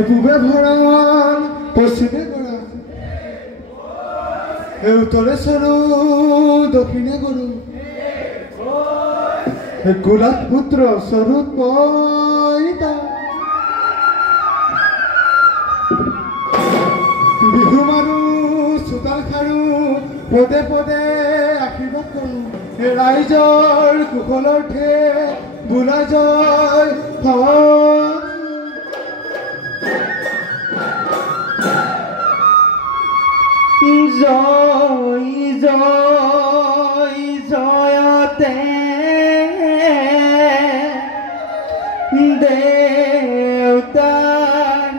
পূবে ভৰাল পশ্চিমে গৰা উত্তৰে চৰু দক্ষিণে গৰু গোলাপ পুত্ৰ স্বৰূপ পইতা বিহু মাৰো চোতাল খাৰো পদে পদে আশীৰ্বাদ কৰোঁ ৰাইজৰ কুশলৰ্থে বোলা জয় জয় জয় জয়তে দেউতাৰ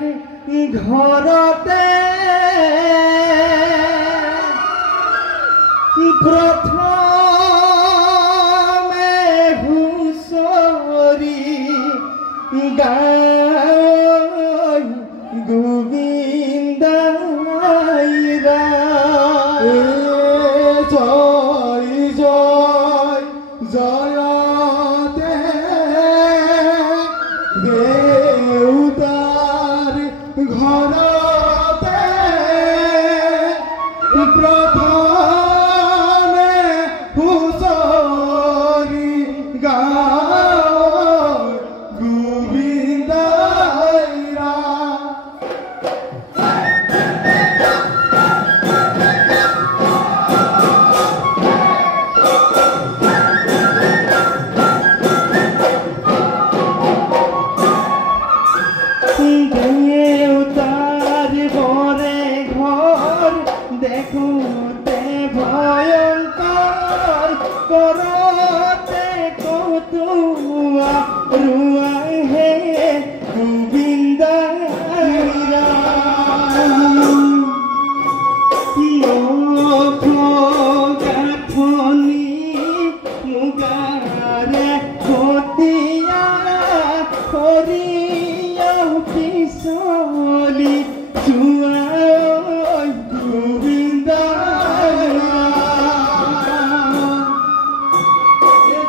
ঘৰতে প্ৰথমে হুঁচৰি গায় গোবিন্দাই জয় জয় জয়তে দেউতাৰ ঘৰতে প্ৰথমে হুঁচৰি গায় গোবিন্দাই দেউতার ঘরে ঘর দেখোতে ভয়ঙ্কর করতে কতুয়া রুয়াই হে গোবিন্দাইরা গাথনি মুগারে খতিয়া খরি পিছলি জুয়াই গোবিন্দাই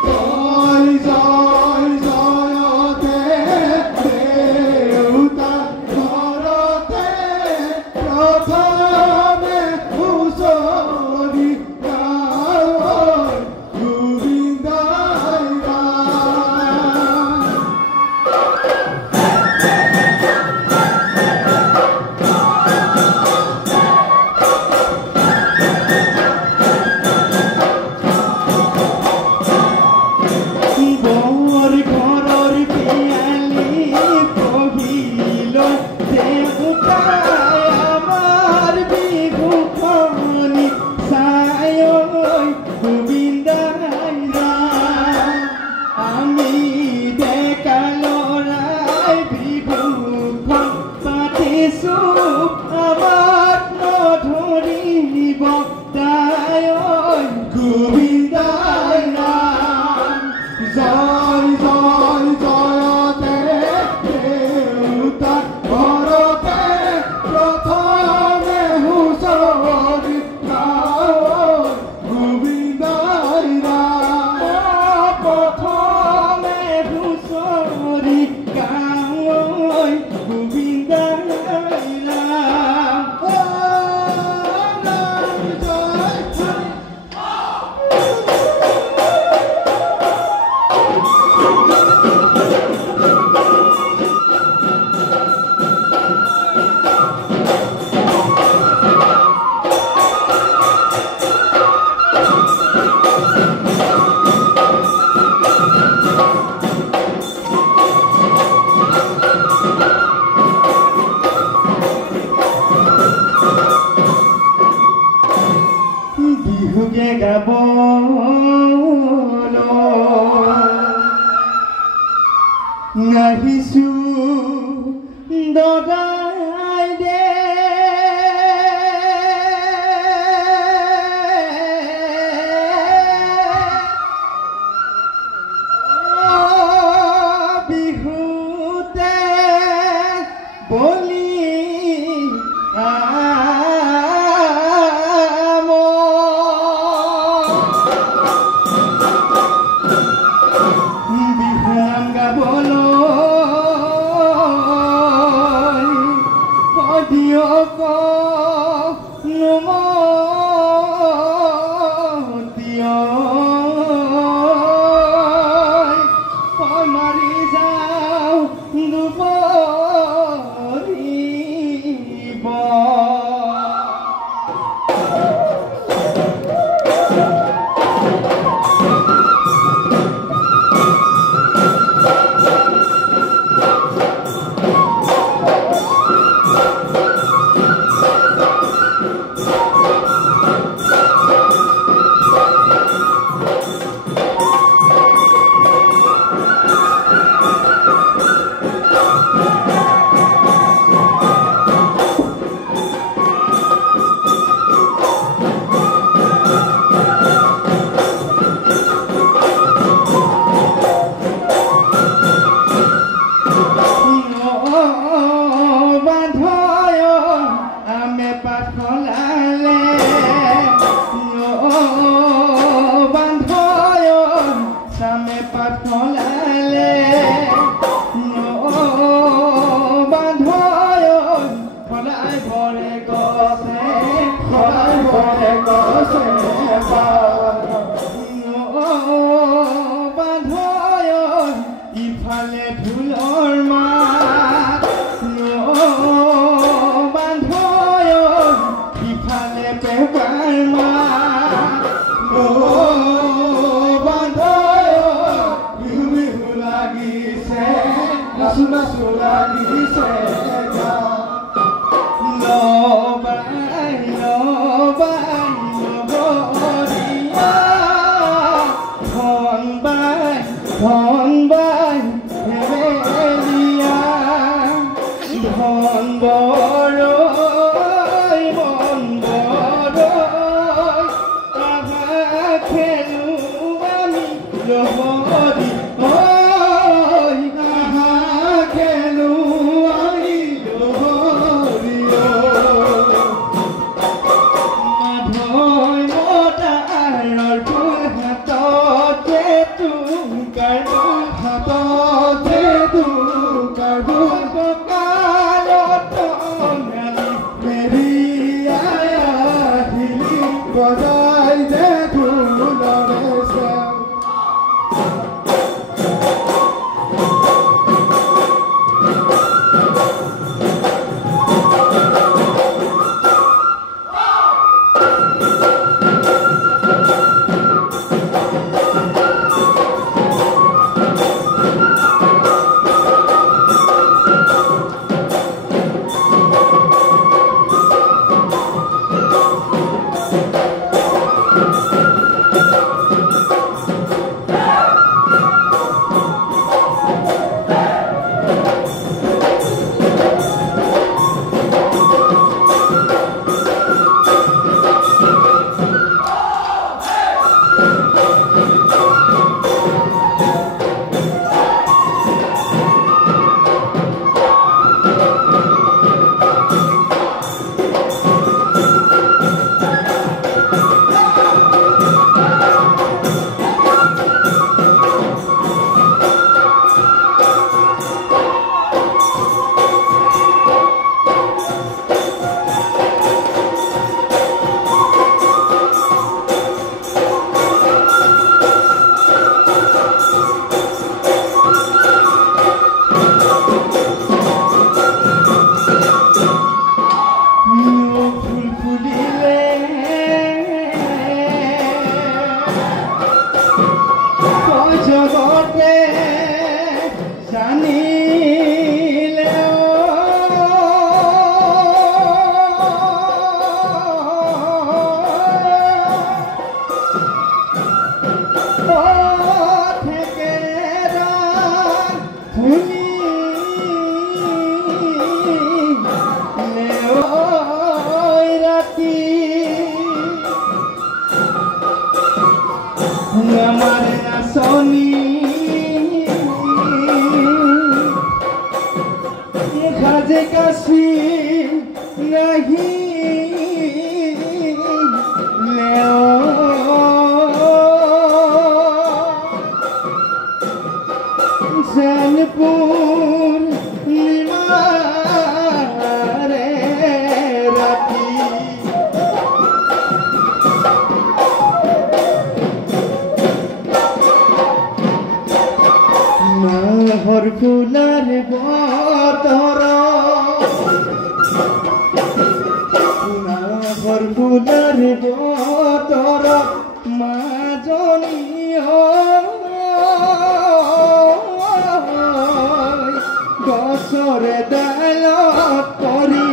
জয় জয় জয়তে দেউতাৰ ঘৰতে প্ৰথমে হুঁচৰি গায় গোবিন্দাই বর ঘরর পিয়ালি কহিল দেবতায় আমার বিভূষণী সায় গোবিন্দাইরা আমি দেখালরাই বিভূষণ পাতিছো আমার নধরিব তাই গোবিন্দাইরা জয় জয় জয়তে দেউতাৰ ঘৰতে প্ৰথমে হুঁচৰি গায় গোবিন্দাই প্ৰথমে হুঁচৰি গায় গোবিন্দাই বিহুকে গাব আহিছো দগাই দে বিহুতে বলি দিয়ক নমতীয় মাৰি যাওঁ দুপৰিব ইফালে ঢোলৰ মাত বান্ধয় ইফালে পেপাৰ মাত বান্ধয় বিহু বিহু লাগিছে নাচো নাচো লাগিছে লবাই লবাই লবৰিয়া ধনবাই হেমেলিয়া ধন বৰৈ মন বৰৈ আহা খেলো আমি লবৰি আহা খেলো আমি লবৰি মাধৈ মতাৰৰ ফুল হাততে হাততে তোকাৰ ককালত মেৰিয়াই আহিলি বজাই যে ঢোলৰে চেও জগতে জানিলে থেকেৰা শুনিলে ৰাতি আমাৰ নাচনি সাজে কাশি নাহি জানপুৰ নিমাৰে ফুলৰ বতৰত মাজনী গছৰে ডালত পৰি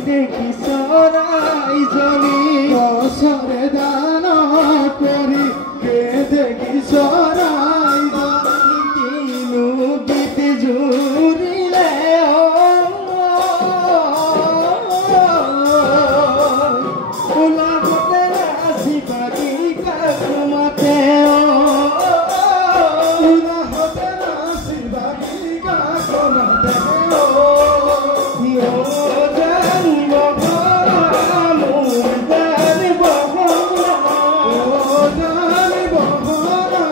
দেখি চৰাইজনী গছৰে ডালত পৰি দেখি চৰাইজনী কিনো গীত জুৰিলে ওলাবতে নাচি বাগি কাকুমাতে ওলাবতে নাচি বাগি কাকুমাতে জানিব ভৰা মোৰ জানিব ভৰা জানিব ভৰা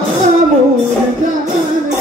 মোৰ জানিব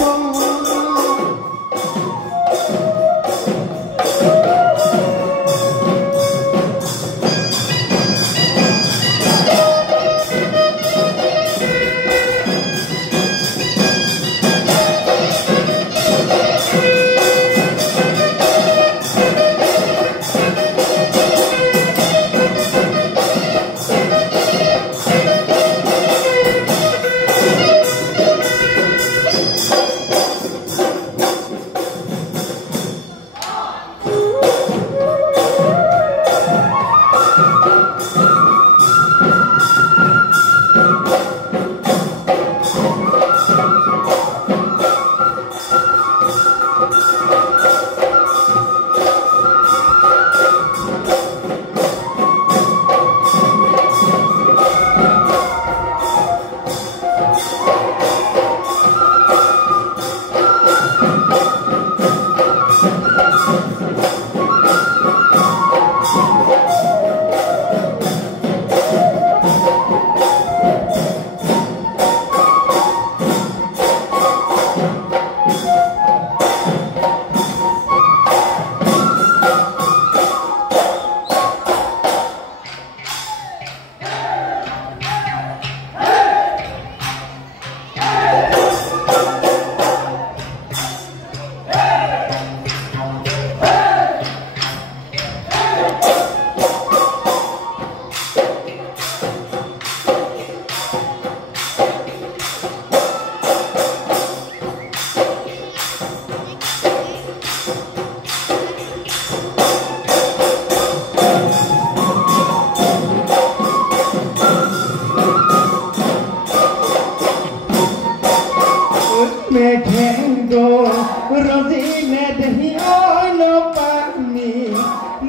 ৰজিলে দেহি ঐ নপানী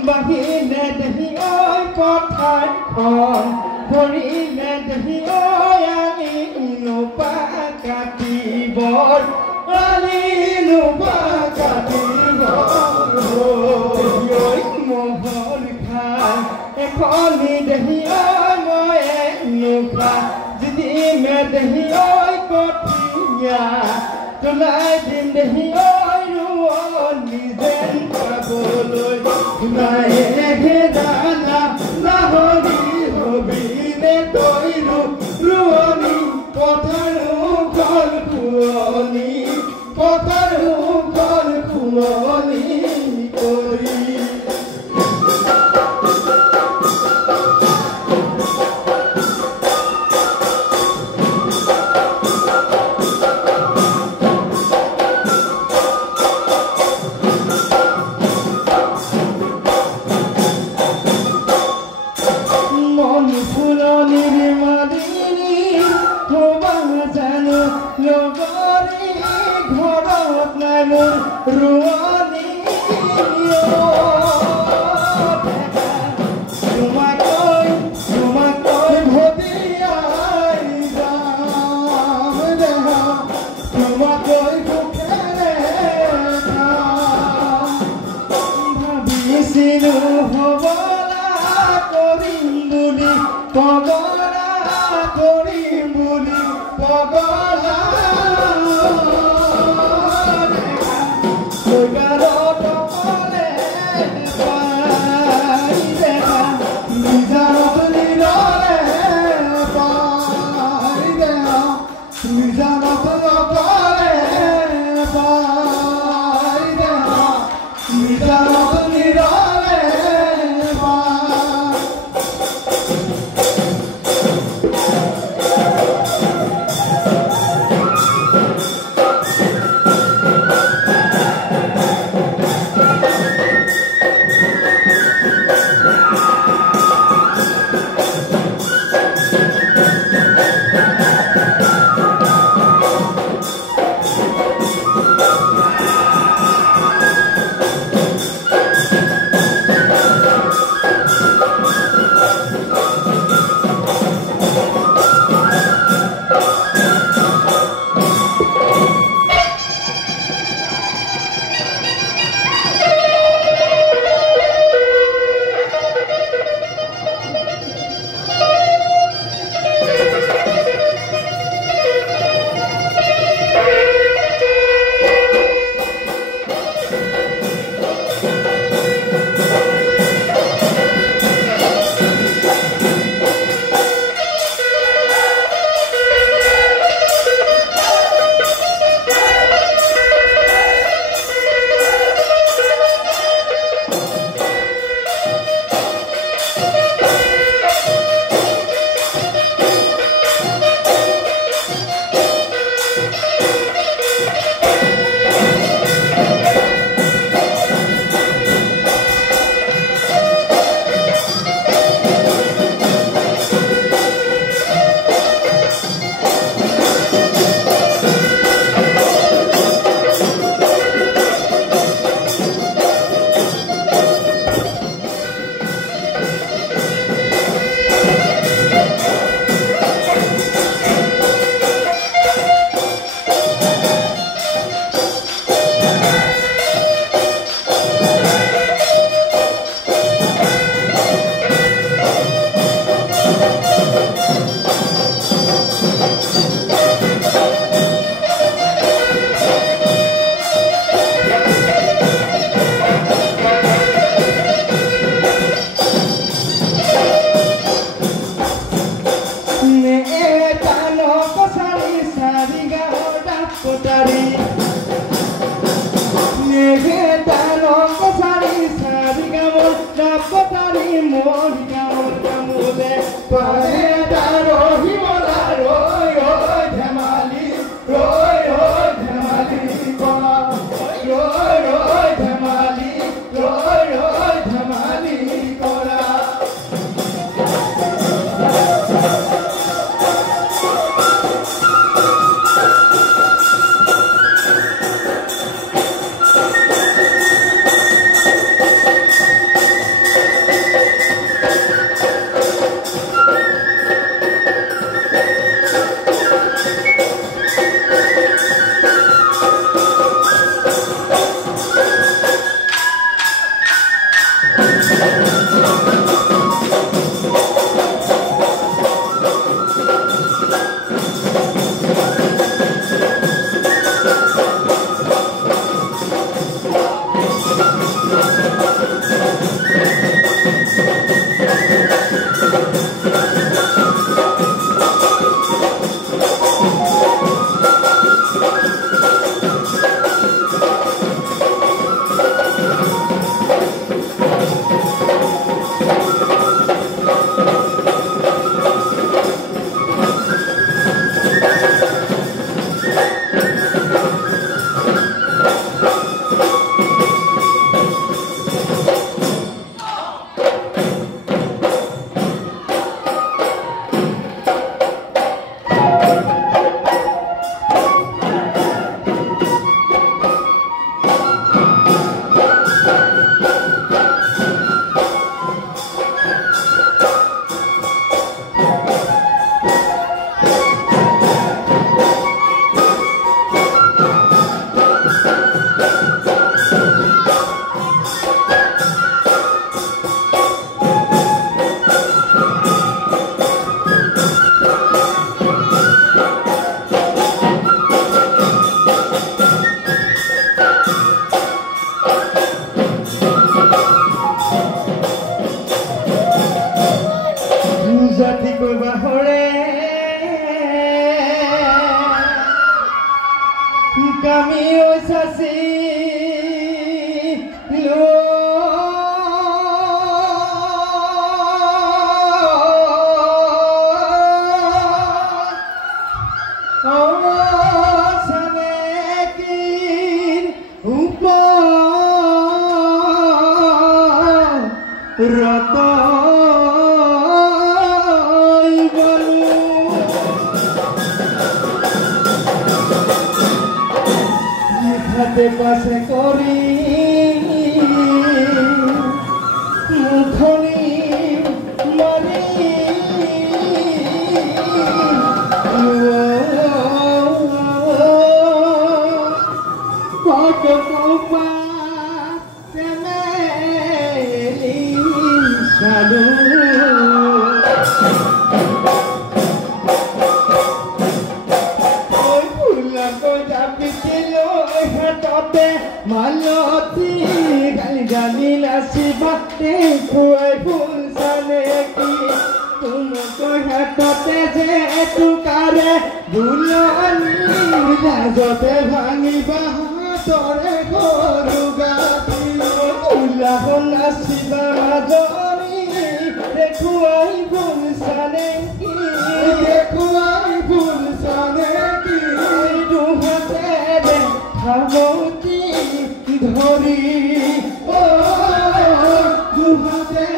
বাহিলে দেহি ঐ পথাৰখন ভৰিলে দেহি ঐ আমি নোপা কাটিবৰ আলি নোপা কাটিবৰ মহল খাই এখনি দেহি ঐ মই নোপা যদি মে দেহি ঐ কঠিয়া তোলাই দিন দেহি ঐ ৰোৱনী যেন পাবলৈ নাই দানা নাহৰি হবিনে তই ৰোৱনী পথাৰো ফল ফুলনি পথাৰো ফল ফুলনি কৰি ৰোৱনী তোমাকৈ ভটিয়াই যাম দেহা তোমাকৈ সুখেৰে ভাবিছিলো হবলা কৰিম বুলি পগলা কৰিম বুলি পগলা মোৰ গাঁৱৰ কামলে পাৰে এটা ৰহিবলা ৰৈ ৰৈ ধেমালি ৰৈ ৰৈ ধেমালি কৰা ৰৈ ৰৈ ধেমালি ৰৈ ৰৈ ধেমালি কৰা জাতি কইবা হৰে কামি ওইছাছি লো সানেকির উপর রত পাশে করি মুখনি মারি কত কপা মেলি সালু মালতী গালি গালি লাসি বাতে খুয়াই ফুল সানে কি তুমকো হাততে যে তুকারে দুলনি রাজতে ভাঙিবা তরে গরু গাতি উল্লাহ নাসিবা মাজনি দেখুয়াই ফুল সানে কি দেখুয়াই ফুল সানে কি দুহাতে খাবতি ধরি ও দুহাতে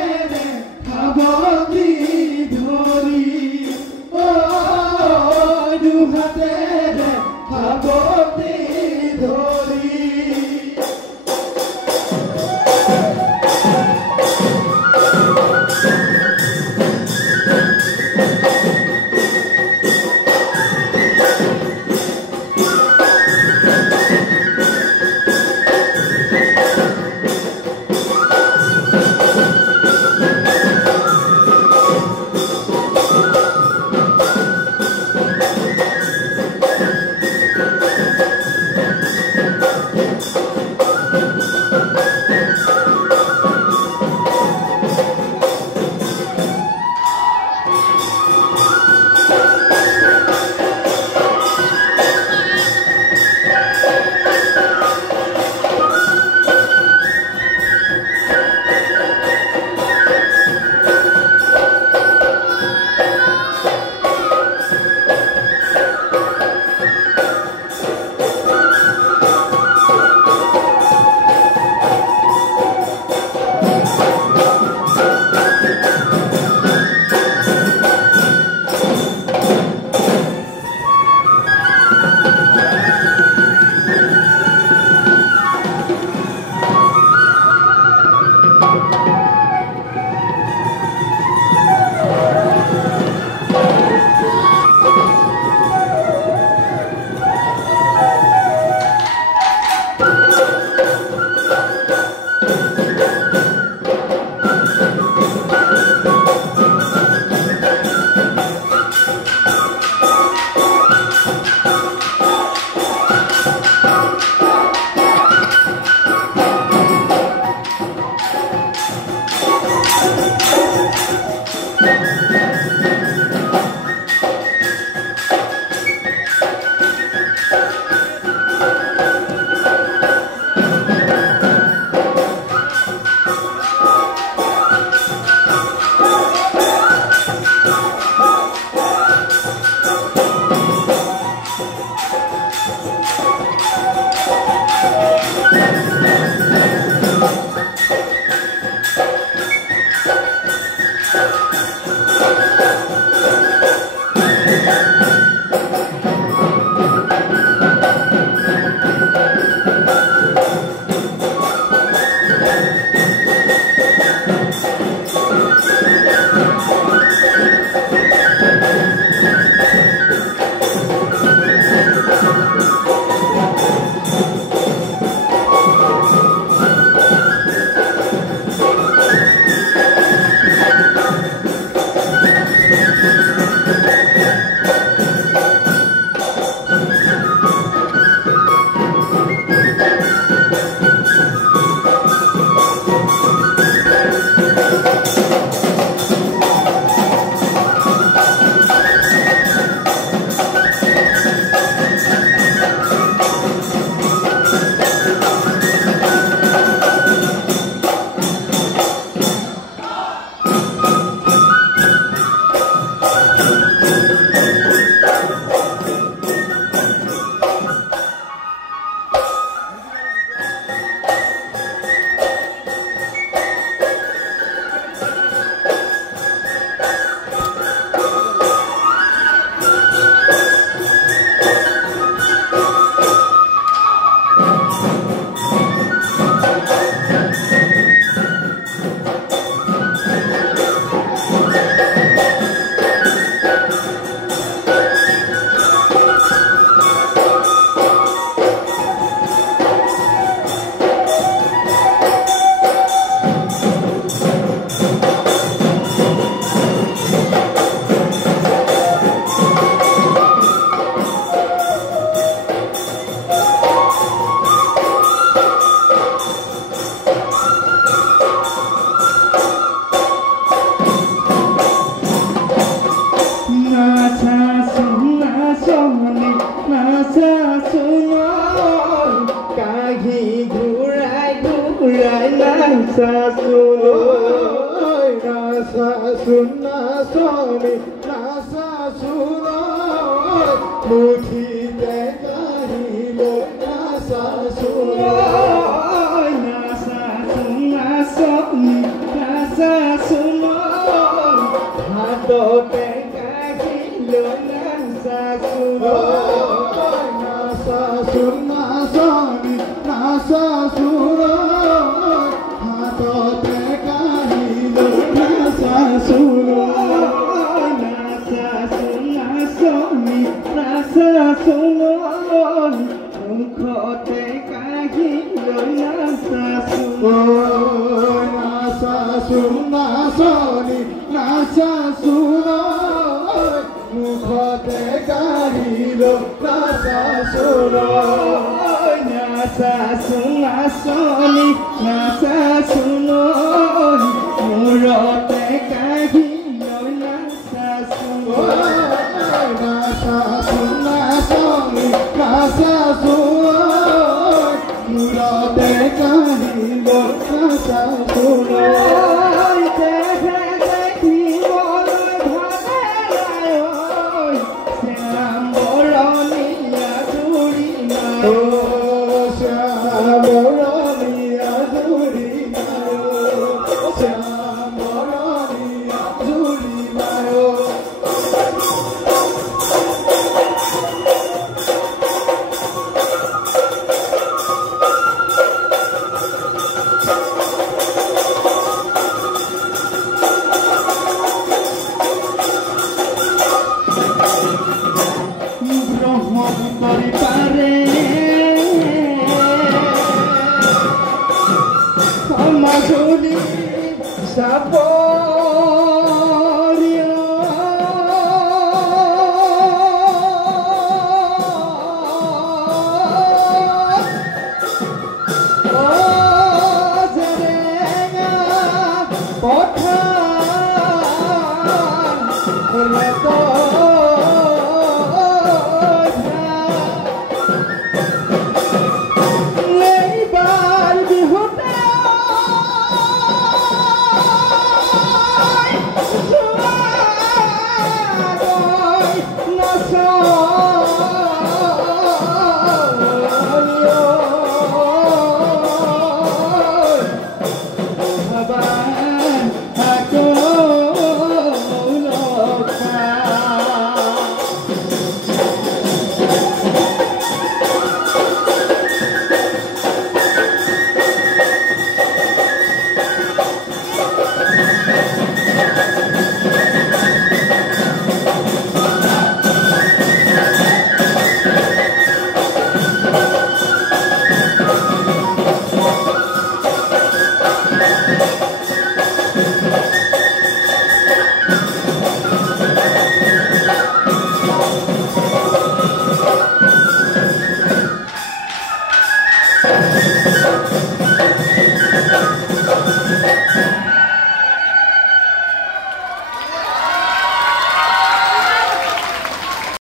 খাবতি ধরি ও দুহাতে খাবতি ধরি পথার হলে তো